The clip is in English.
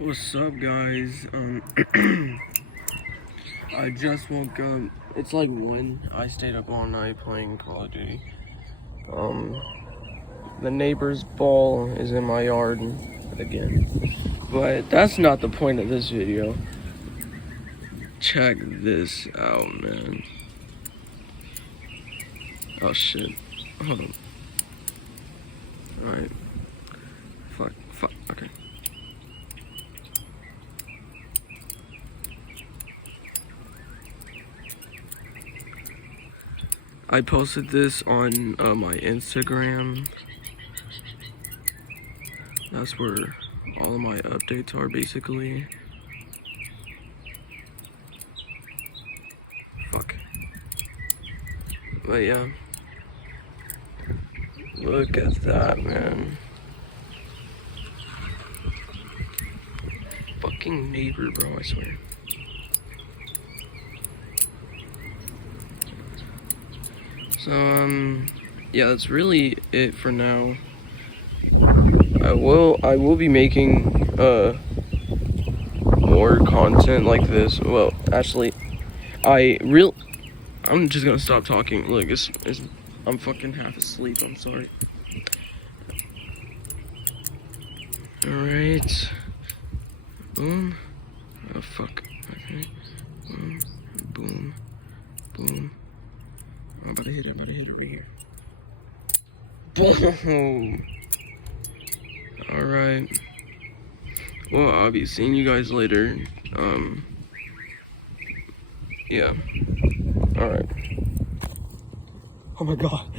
What's up, guys? I just woke up. It's like 1. I stayed up all night playing Call of Duty. The neighbor's ball is in my yard again. But that's not the point of this video. Check this out, man. Oh shit. Hold on. Alright. Fuck, okay. I posted this on my Instagram. That's where all of my updates are, basically. Fuck. But yeah. Look at that, man. Fucking neighbor, bro, I swear. So, yeah, that's really it for now. I will be making, more content like this. Well, actually, I'm just gonna stop talking. Look, I'm fucking half asleep, I'm sorry. Alright. Boom. Oh, fuck. Okay. Boom. Boom. Boom. I'm about to hit it right here. Boom! Alright. Well, I'll be seeing you guys later. Yeah. Alright. Oh my god.